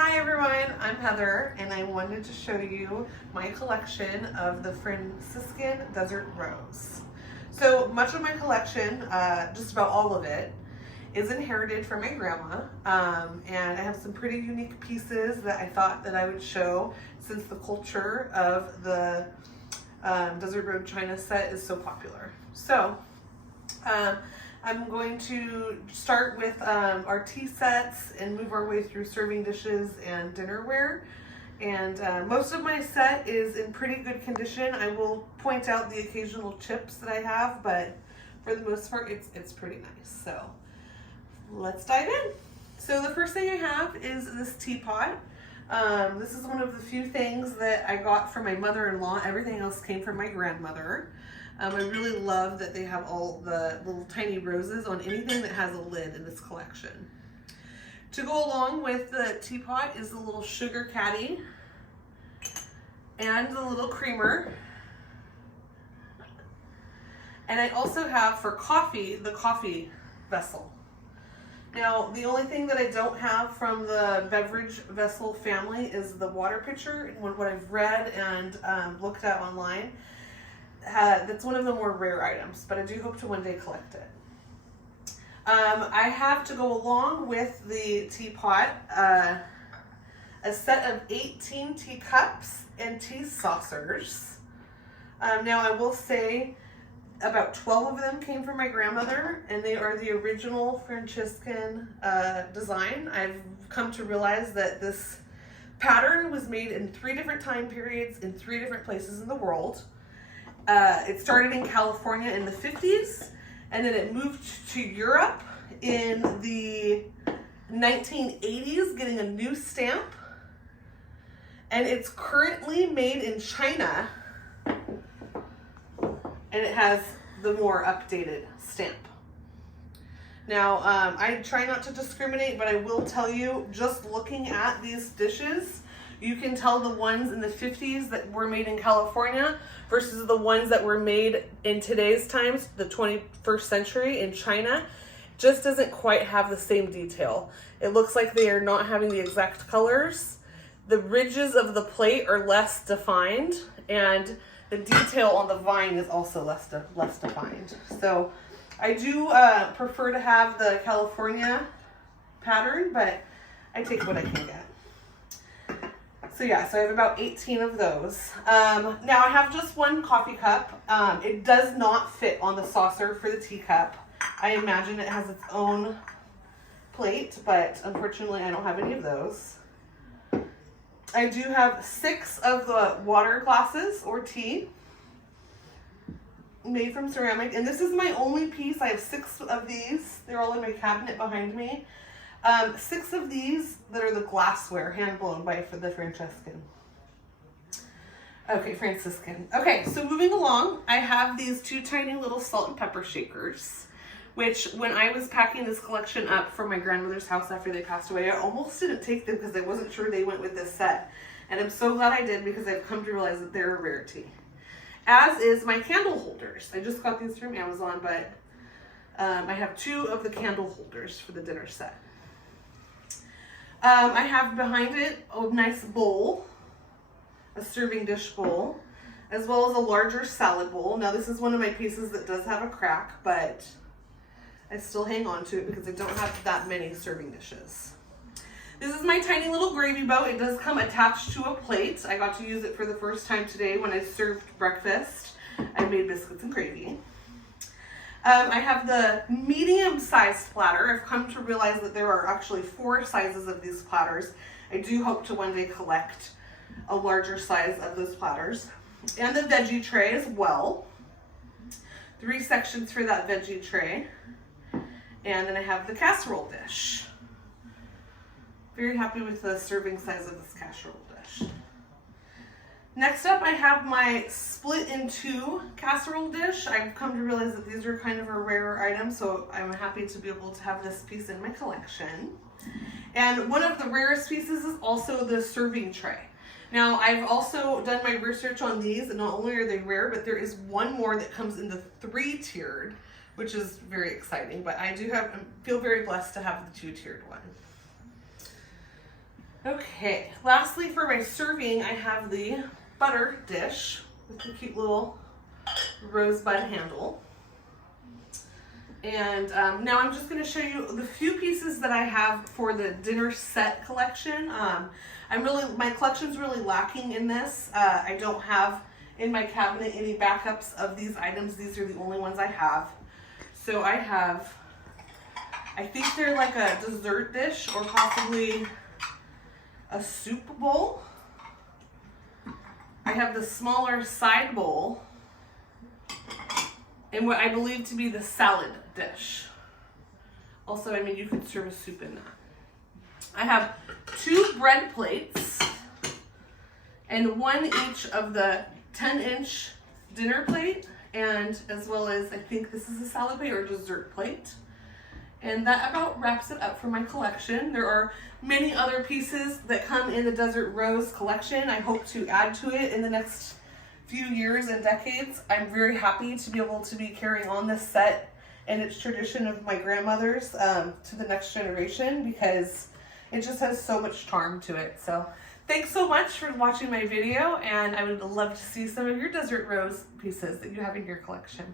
Hi everyone, I'm Heather and I wanted to show you my collection of the Franciscan Desert Rose. So much of my collection, just about all of it, is inherited from my grandma, and I have some pretty unique pieces that I thought that I would show since the culture of the Desert Road China set is so popular. So I'm going to start with our tea sets and move our way through serving dishes and dinnerware. And most of my set is in pretty good condition. I will point out the occasional chips that I have, but for the most part, it's pretty nice. So let's dive in. So the first thing I have is this teapot. This is one of the few things that I got from my mother-in-law. Everything else came from my grandmother. I really love that they have all the little tiny roses on anything that has a lid in this collection. To go along with the teapot is the little sugar caddy and the little creamer. And I also have for coffee, the coffee vessel. Now, the only thing that I don't have from the beverage vessel family is the water pitcher. What I've read and looked at online, that's one of the more rare items, but I do hope to one day collect it. I have to go along with the teapot a set of 18 teacups and tea saucers. Now I will say about 12 of them came from my grandmother, and they are the original Franciscan design. I've come to realize that this pattern was made in 3 different time periods in 3 different places in the world. It started in California in the 50s, and then it moved to Europe in the 1980s, getting a new stamp. And it's currently made in China, and it has the more updated stamp. Now, I try not to discriminate, but I will tell you, just looking at these dishes, you can tell the ones in the 50s that were made in California versus the ones that were made in today's times, the 21st century in China, just doesn't quite have the same detail. It looks like they are not having the exact colors. The ridges of the plate are less defined, and the detail on the vine is also less defined. So I do prefer to have the California pattern, but I take what I can get. So yeah, so I have about 18 of those. Now I have just one coffee cup. It does not fit on the saucer for the teacup. I imagine it has its own plate, but unfortunately I don't have any of those. I do have 6 of the water glasses or tea made from ceramic, and this is my only piece. I have 6 of these. They're all in my cabinet behind me. 6 of these that are the glassware, hand blown by the Franciscan. Okay, so moving along, I have these 2 tiny little salt and pepper shakers, which when I was packing this collection up from my grandmother's house after they passed away, I almost didn't take them because I wasn't sure they went with this set. And I'm so glad I did, because I've come to realize that they're a rarity. As is my candle holders. I just got these from Amazon, but I have 2 of the candle holders for the dinner set. I have behind it a nice bowl, a serving dish bowl, as well as a larger salad bowl. Now this is one of my pieces that does have a crack, but I still hang on to it because I don't have that many serving dishes. This is my tiny little gravy boat. It does come attached to a plate. I got to use it for the first time today when I served breakfast. I made biscuits and gravy. I have the medium-sized platter. I've come to realize that there are actually 4 sizes of these platters. I do hope to one day collect a larger size of those platters. And the veggie tray as well. 3 sections for that veggie tray. And then I have the casserole dish. Very happy with the serving size of this casserole dish. Next up, I have my split in 2 casserole dish. I've come to realize that these are kind of a rarer item, so I'm happy to be able to have this piece in my collection. And one of the rarest pieces is also the serving tray. Now, I've also done my research on these, and not only are they rare, but there is one more that comes in the 3-tiered, which is very exciting. But I feel very blessed to have the 2-tiered one. Okay, lastly for my serving, I have the butter dish with the cute little rosebud handle. And now I'm just going to show you the few pieces that I have for the dinner set collection. My collection's really lacking in this. I don't have in my cabinet any backups of these items. These are the only ones I have. So I have, I think they're like a dessert dish or possibly a soup bowl. I have the smaller side bowl and what I believe to be the salad dish. Also, I mean, you could serve a soup in that. I have 2 bread plates and 1 each of the 10-inch dinner plate, and as well as, I think this is a salad plate or a dessert plate. And that about wraps it up for my collection. There are many other pieces that come in the Desert Rose collection. I hope to add to it in the next few years and decades. I'm very happy to be able to be carrying on this set and its tradition of my grandmother's to the next generation, because it just has so much charm to it. So thanks so much for watching my video, and I would love to see some of your Desert Rose pieces that you have in your collection.